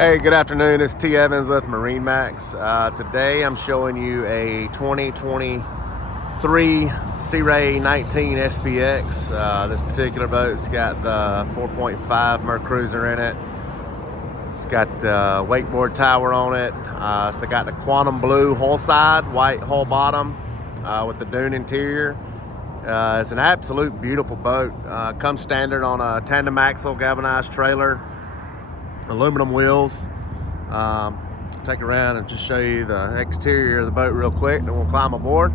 Hey, good afternoon. It's T. Evans with MarineMax. Today I'm showing you a 2023 Sea Ray 19 SPX. This particular boat's got the 4.5 Mercruiser in it. It's got the wakeboard tower on it. It's got the quantum blue hull side, white hull bottom with the dune interior. It's an absolute beautiful boat. Comes standard on a tandem axle galvanized trailer. Aluminum wheels. Take it around and just show you the exterior of the boat real quick, then we'll climb aboard.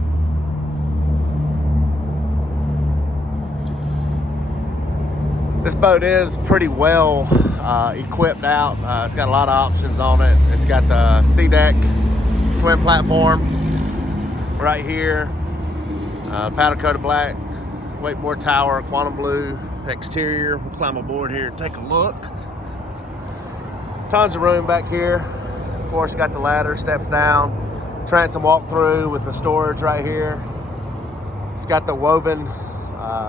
This boat is pretty well equipped out. It's got a lot of options on it. It's got the sea deck swim platform right here, powder coated black wakeboard tower, quantum blue exterior. We'll climb aboard here and take a look. Tons of room back here. Of course, got the ladder, steps down, transom walk through with the storage right here. It's got the woven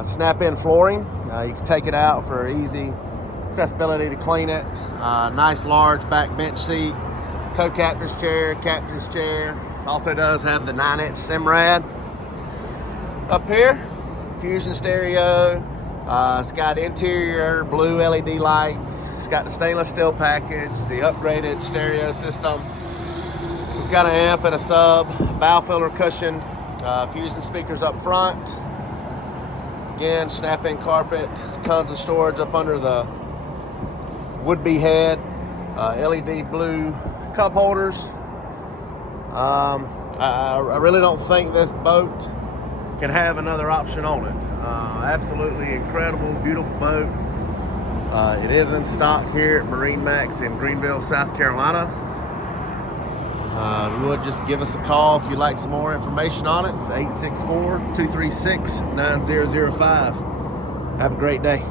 snap-in flooring. You can take it out for easy accessibility to clean it. Nice large back bench seat, co-captain's chair, captain's chair. Also does have the 9-inch Simrad. Up here, Fusion stereo. It's got interior blue LED lights. It's got the stainless steel package, the upgraded stereo system. So it's got an amp and a sub, bow filler cushion, Fusion speakers up front. Again, snap-in carpet, tons of storage up under the would-be head, LED blue cup holders. I really don't think this boat can have another option on it. Absolutely incredible, beautiful boat. It is in stock here at MarineMax in Greenville, South Carolina. You would just give us a call if you'd like some more information on it. It's 864-236-9005. Have a great day.